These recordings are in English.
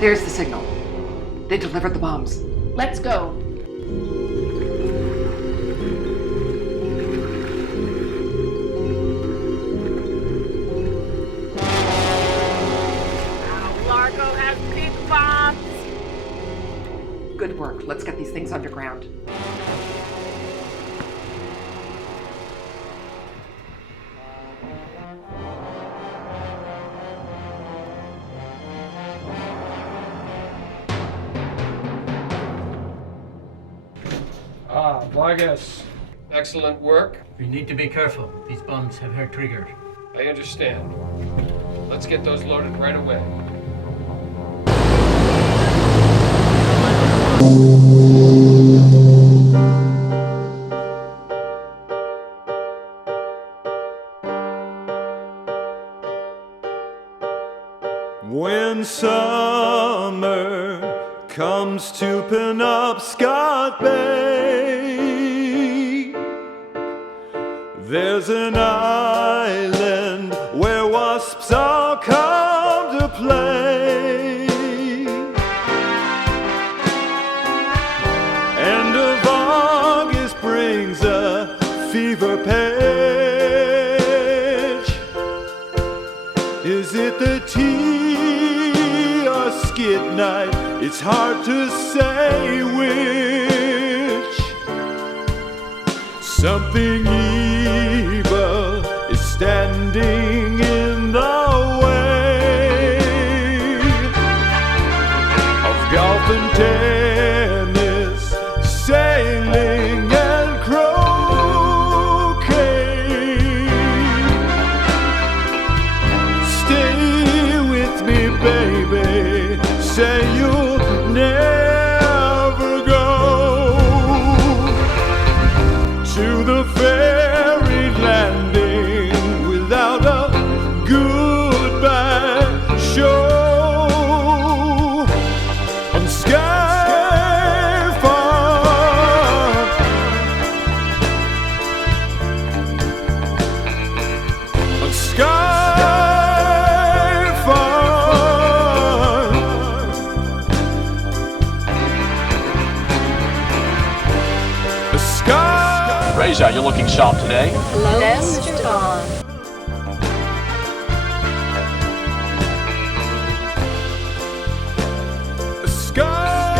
There's the signal. They delivered the bombs. Let's go. Largo has big bombs. Good work. Let's get these things underground. Vargas. Excellent work. We need to be careful. These bombs have hair trigger. I understand. Let's get those loaded right away. When summer comes to Penobscot Bay, there's an island where wasps all come to play. End of August brings a fever pitch. Is it the tea or skid night? It's hard to say which. Something evil is standing in the way of golf and tennis, sailing and croquet. Stay with me, baby. Say you'll never go to the ferry landing without a goodbye show on Skyfarm. On Skyfarm. The sky. Razor, you're looking sharp today. Lester on. The Skyfarm.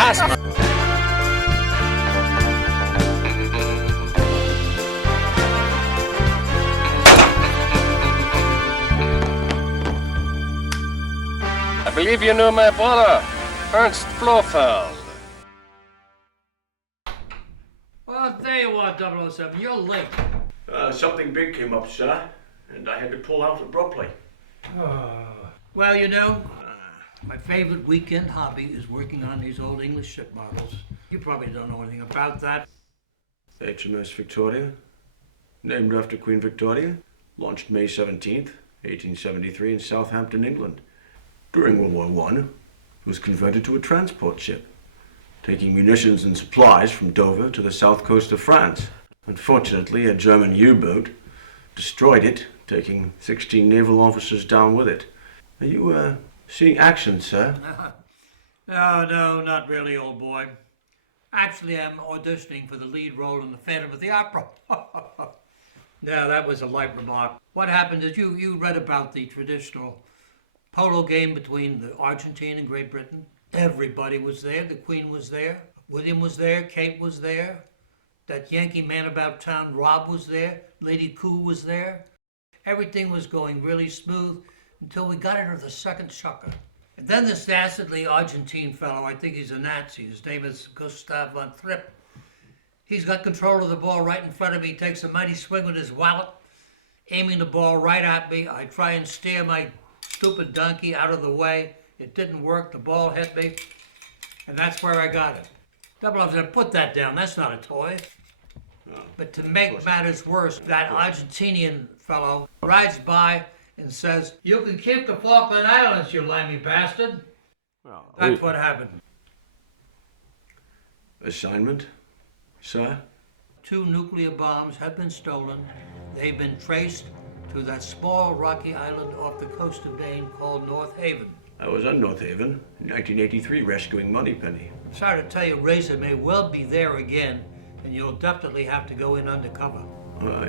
Asthma. I believe you know my brother, Ernst Blofeld. Well, I'll tell you what, 007, you're late. Something big came up, sir, and I had to pull out abruptly. Well, you know, my favorite weekend hobby is working on these old English ship models. You probably don't know anything about that. HMS Victoria, named after Queen Victoria, launched May 17th, 1873 in Southampton, England. During World War I, it was converted to a transport ship, taking munitions and supplies from Dover to the south coast of France. Unfortunately, a German U-boat destroyed it, taking 16 naval officers down with it. Are you, seeing action, sir? No, not really, old boy. Actually, I'm auditioning for the lead role in the Phantom of the Opera. No, that was a light remark. What happened is you read about the traditional polo game between the Argentina and Great Britain. Everybody was there. The Queen was there. William was there. Kate was there. That Yankee man about town, Rob, was there. Lady Koo was there. Everything was going really smooth until we got into the second shucker. And then this dastardly Argentine fellow, I think he's a Nazi, his name is Gustav von Tripp. He's got control of the ball right in front of me. He takes a mighty swing with his wallet, aiming the ball right at me. I try and steer my stupid donkey out of the way. It didn't work. The ball hit me, and that's where I got it. Double F said, put that down. That's not a toy. But to make matters worse, that Argentinian fellow rides by and says, "You can keep the Falkland Islands, you limey bastard." Well, That's what happened. Assignment, sir? 2 nuclear bombs have been stolen. They've been traced to that small rocky island off the coast of Maine called North Haven. I was on North Haven in 1983 rescuing Moneypenny. Sorry to tell you, Razor may well be there again, and you'll definitely have to go in undercover.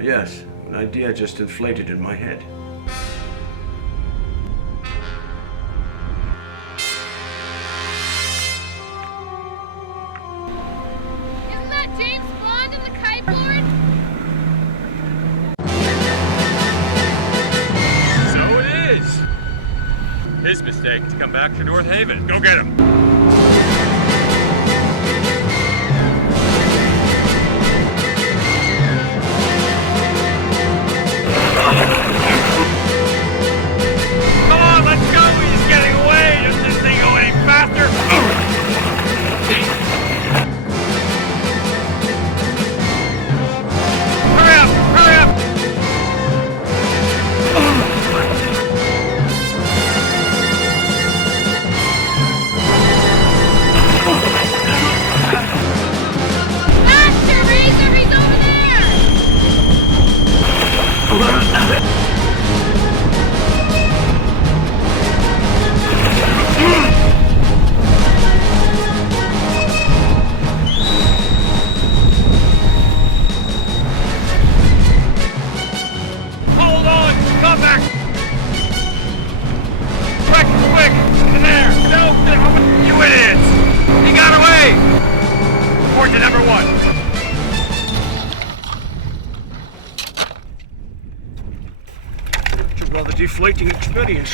Yes, an idea just inflated in my head. Isn't that James Bond in the kiteboard? So it is. His mistake to come back to North Haven. Go get him. Come on, let's go. He's getting away. Doesn't this thing go any faster? Hurry up! Hurry up! Faster, Razor! He's over there! Hold on! Come back! Quick! Quick! In there! No! You idiots! He got away! Report to number 1. It's a rather deflating experience.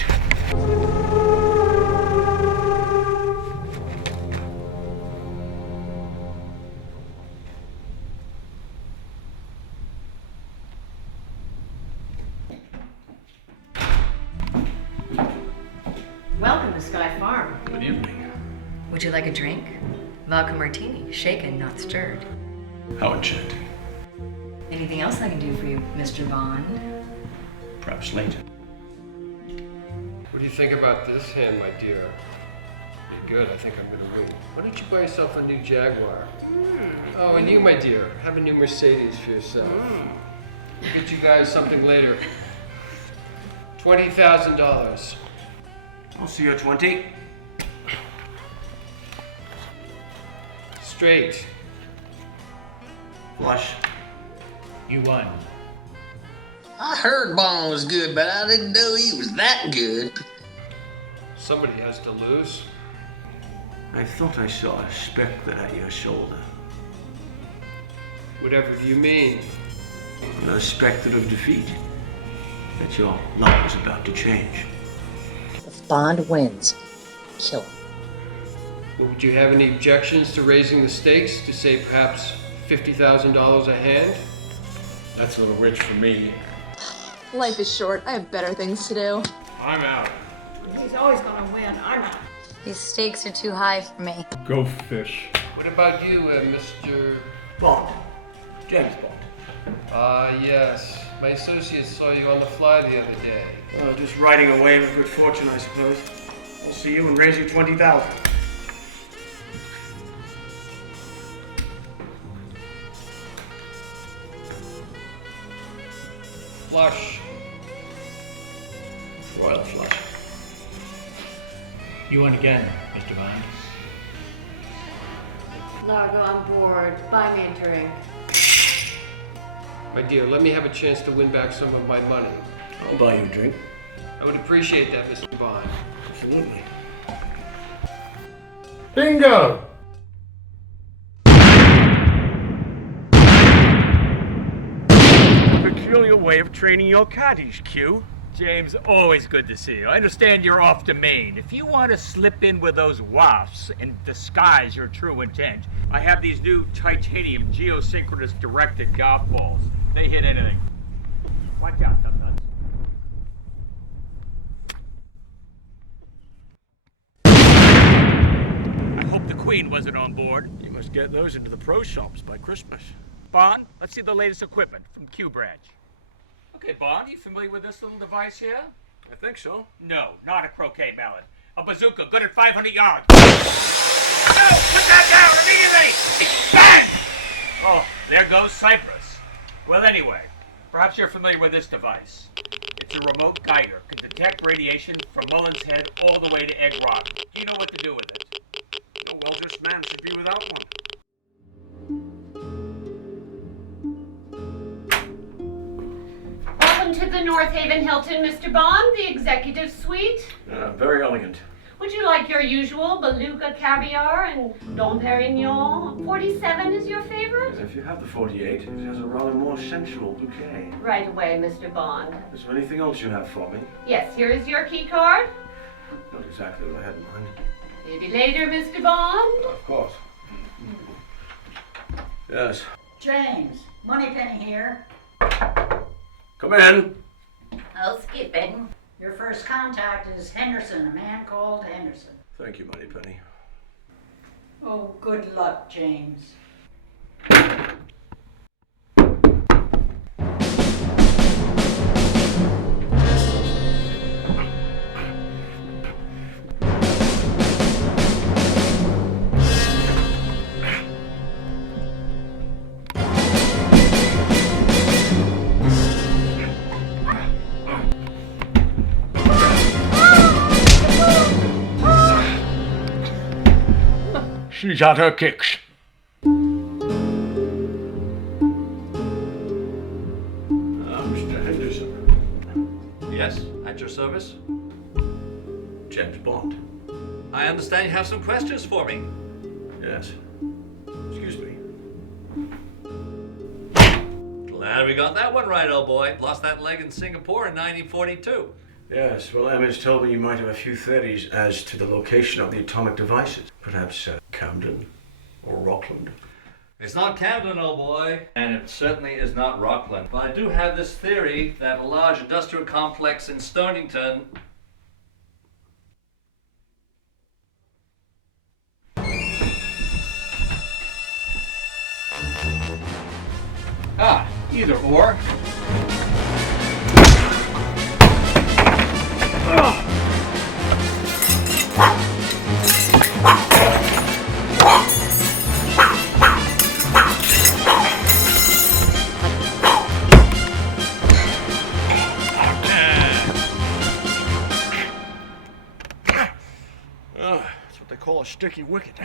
Welcome to Skyfarm. Good evening. Would you like a drink? Vodka martini, shaken, not stirred. How enchanting. Anything else I can do for you, Mr. Bond? Perhaps later. What do you think about this hand, my dear? You're good. I think I'm gonna win. Why don't you buy yourself a new Jaguar? Oh, and you, my dear, have a new Mercedes for yourself. I'll get you guys something later. $20,000. I'll see you at 20. Straight. Flush. You won. I heard Bond was good, but I didn't know he was that good. Somebody has to lose. I thought I saw a spectre at your shoulder. Whatever you mean. A spectre of defeat. That your luck was about to change. If Bond wins, kill him. Well, would you have any objections to raising the stakes to say perhaps $50,000 a hand? That's a little rich for me. Life is short. I have better things to do. I'm out. He's always gonna win. I'm out. These stakes are too high for me. Go fish. What about you, Mr. Bond. James Bond. Yes. My associates saw you on the fly the other day. Just riding a wave of good fortune, I suppose. I'll see you and raise you 20,000. Flush. Royal flush. You won again, Mr. Bond. Largo on board. Buy me a drink. My dear, let me have a chance to win back some of my money. I'll buy you a drink. I would appreciate that, Mr. Bond. Absolutely. Bingo! Peculiar way of training your caddies, Q. James, always good to see you. I understand you're off to Maine. If you want to slip in with those wafts and disguise your true intent, I have these new titanium geosynchronous directed golf balls. They hit anything. Watch out, nuts. I hope the Queen wasn't on board. You must get those into the pro shops by Christmas. Bond, let's see the latest equipment from Q Branch. Okay, Bond, you familiar with this little device here? I think so. No, not a croquet mallet. A bazooka, good at 500 yards. No! Put that down immediately! Bang! Oh, there goes Cyprus. Well, anyway, perhaps you're familiar with this device. It's a remote guider. Can detect radiation from Mullen's Head all the way to Egg Rock. Do you know what to do with it? Oh, well, this man should be without one. Welcome to the North Haven Hilton, Mr. Bond, the executive suite. Very elegant. Would you like your usual beluga caviar and Dom Perignon? 47 is your favorite? If you have the 48, it has a rather more sensual bouquet. Right away, Mr. Bond. Is there anything else you have for me? Yes, here is your key card. Not exactly what I had in mind. Maybe later, Mr. Bond. Of course. Yes. James, Moneypenny here. Come in. Housekeeping. Your first contact is Henderson, a man called Henderson. Thank you, Moneypenny. Oh, good luck, James. She's had her kicks. Mr. Henderson. Yes, at your service. James Bond. I understand you have some questions for me. Yes. Excuse me. Glad we got that one right, old boy. Lost that leg in Singapore in 1942. Yes, well, Emmons told me you might have a few theories as to the location of the atomic devices. Perhaps Camden or Rockland. It's not Camden, old boy, and it certainly is not Rockland. But I do have this theory that a large industrial complex in Stonington Either or. That's what they call a sticky wicket.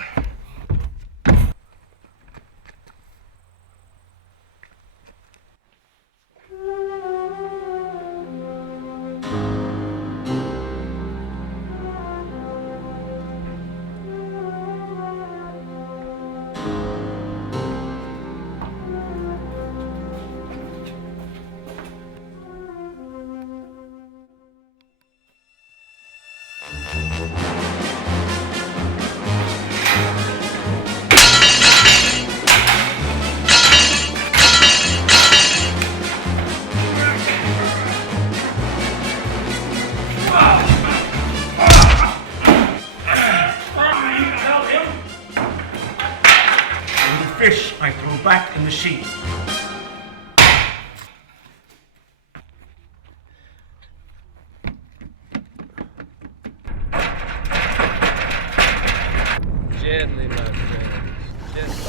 Fish I threw back in the sea. Gently, my friends. Gently.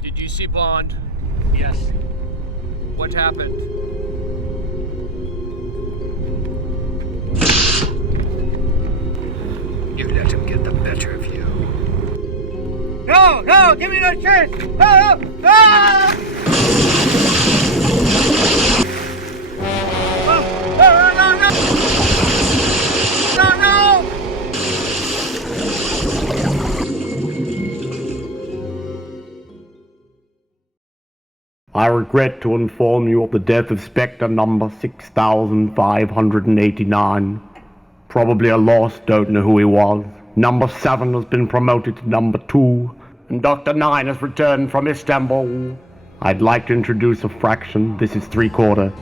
Did you see Bond? Yes. What happened? You let him get the better of you. No, no, give me no chance! No, no! Ah! No, no, no! No, no! I regret to inform you of the death of Spectre number 6589. Probably a lost, don't know who he was. Number 7 has been promoted to number 2, and Dr. 9 has returned from Istanbul. I'd like to introduce a fraction, this is 3/4,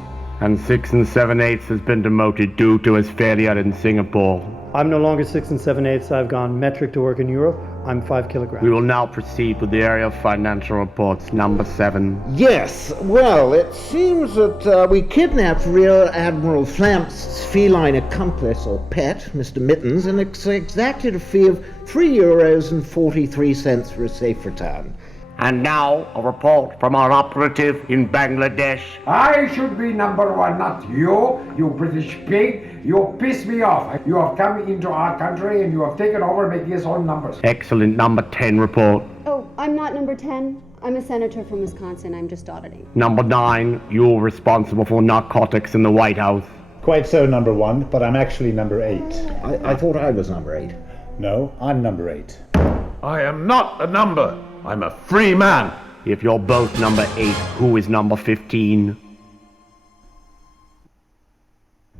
and 6 7/8 has been demoted due to his failure in Singapore. I'm no longer 6 7/8. I've gone metric to work in Europe. I'm 5 kilograms. We will now proceed with the area of financial reports, number 7. Yes, well, it seems that we kidnapped Rear Admiral Flamp's feline accomplice, or pet, Mr. Mittens, and exacted a fee of €3.43 for a safe return. And now, a report from our operative in Bangladesh. I should be number 1, not you, you British pig. You piss me off. You have come into our country and you have taken over making us own numbers. Excellent number 10 report. Oh, I'm not number 10. I'm a senator from Wisconsin. I'm just auditing. Number 9, you're responsible for narcotics in the White House. Quite so, number 1, but I'm actually number 8. I thought I was number 8. No, I'm number 8. I am not a number. I'm a free man. If you're both number 8, who is number 15?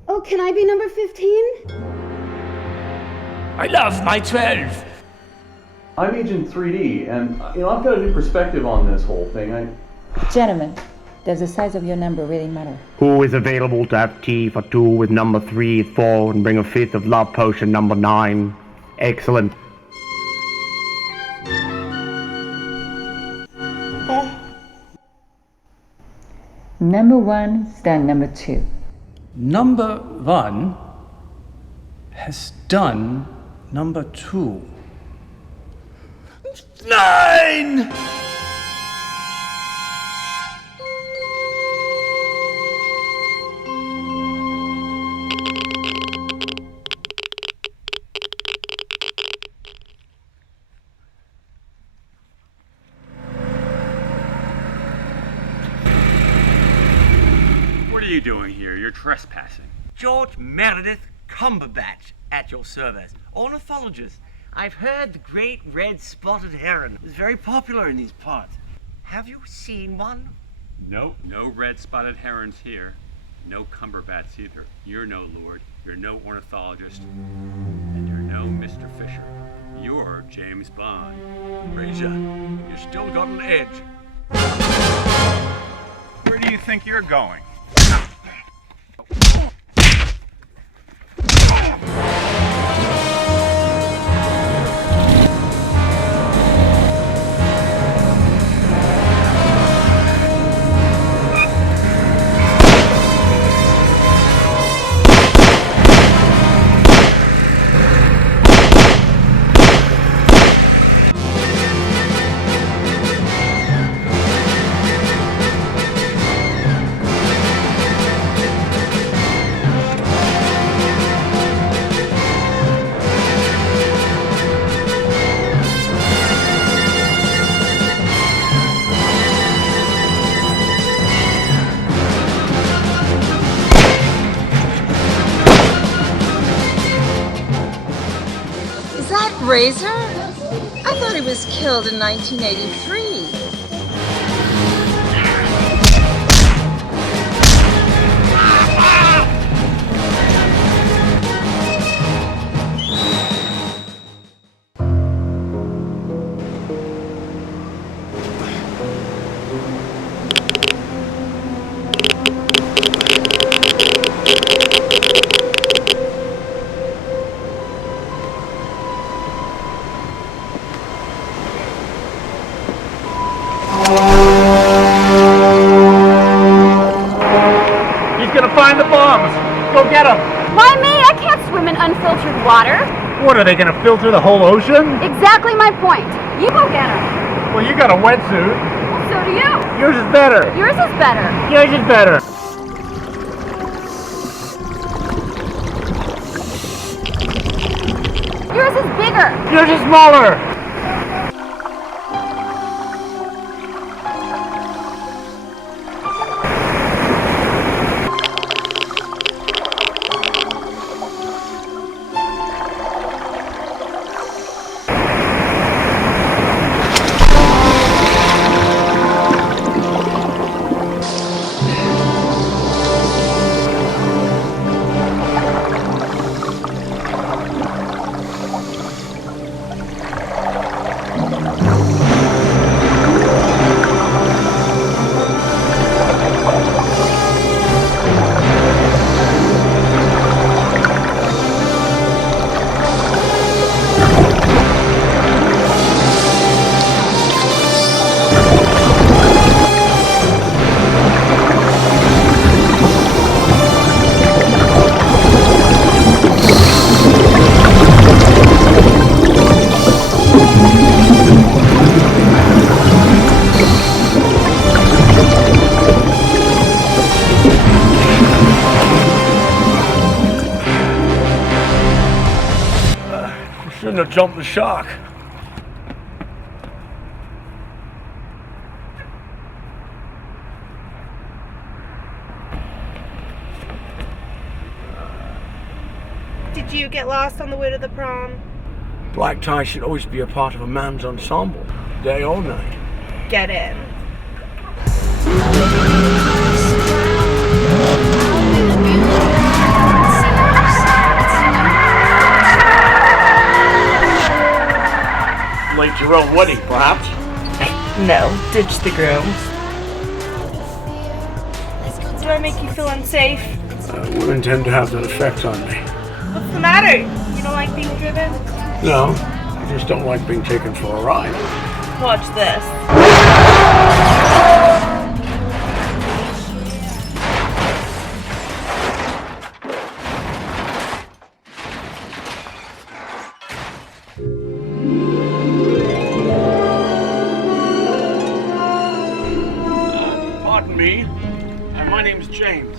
Oh, can I be number 15? I love my 12. I'm Agent 3D, and I've got a new perspective on this whole thing. Gentlemen, does the size of your number really matter? Who is available to have tea for 2 with number 3 at 4 and bring a 5th of love potion number 9? Excellent. Number 1 stand number 2. Number 1 has done number 2. 9! What are you doing here? You're trespassing. George Meredith Cumberbatch at your service. Ornithologist. I've heard the great red-spotted heron is very popular in these parts. Have you seen one? Nope, no red-spotted herons here. No Cumberbats either. You're no lord, you're no ornithologist, and you're no Mr. Fisher. You're James Bond. Razor, you still got an edge. Where do you think you're going? Razor? I thought he was killed in 1983. Find the bombs! Go get them! Why me? I can't swim in unfiltered water. What, are they gonna filter the whole ocean? Exactly my point. You go get them. Well, you got a wetsuit. Well, so do you. Yours is better. Yours is better. Yours is better. Yours is bigger. Yours is smaller. jump the shark. Did you get lost on the way to the prom? Black tie should always be a part of a man's ensemble, day or night. Get in. Late your own wedding, perhaps? No, ditch the groom. Do I make you feel unsafe? I wouldn't intend to have that effect on me. What's the matter? You don't like being driven? No, I just don't like being taken for a ride. Watch this. Pardon me. My name's James.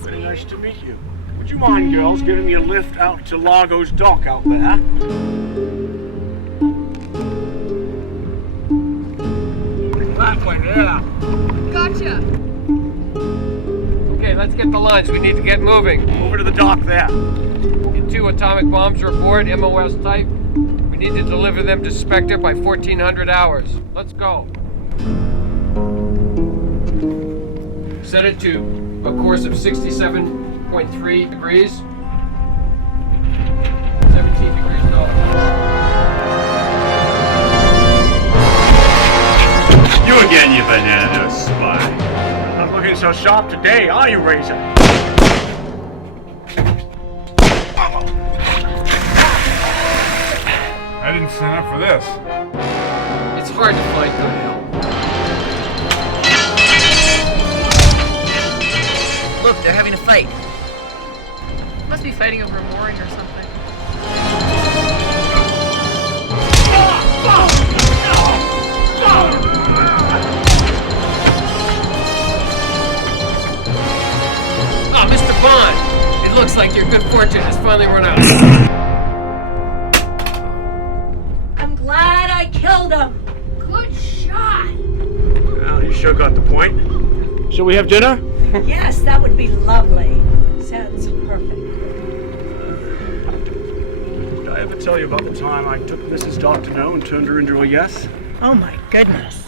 Very nice to meet you. Would you mind, girls, giving me a lift out to Largo's dock out there? That way, yeah. Gotcha. Okay, let's get the lines. We need to get moving. Over to the dock there. Get 2 atomic bombs are aboard, MOS type. We need to deliver them to Spectre by 1400 hours. Let's go. Set it to a course of 67.3 degrees. 17 degrees north. You again, you banana spy. Not looking so sharp today, are you, Razor? I didn't sign up for this. It's hard to find good help. Look, they're having a fight. Must be fighting over a mooring or something. Ah, Mr. Bond! It looks like your good fortune has finally run out. I'm glad I killed him. Good shot. Well, you sure got the point. Shall we have dinner? Yes, that would be lovely. Sounds perfect. Did I ever tell you about the time I took Mrs. Doctor No and turned her into a yes? Oh my goodness.